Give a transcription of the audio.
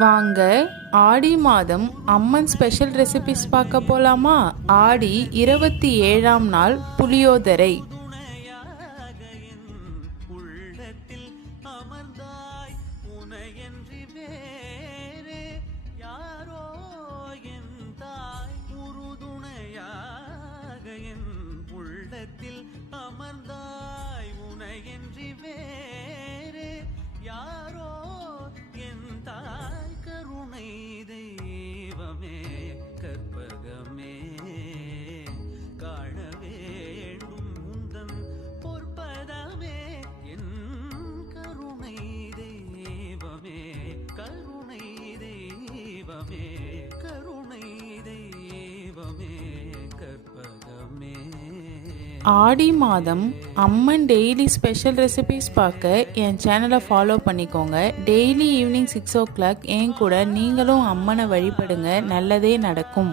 வாங்க ஆடி மாதம் அம்மன் special recipes பார்க்க போலாமா? ஆடி 27ஆம் நாள் புளியோதரை. ஆடி மாதம் அம்மன் டெய்லி ஸ்பெஷல் ரெசிபிஸ் பார்க்க என் சேனலை ஃபாலோ பண்ணிக்கோங்க. டெய்லி ஈவினிங் 6 o'clock என் கூட நீங்களும் அம்மனை வழிபடுங்க, நல்லதே நடக்கும்.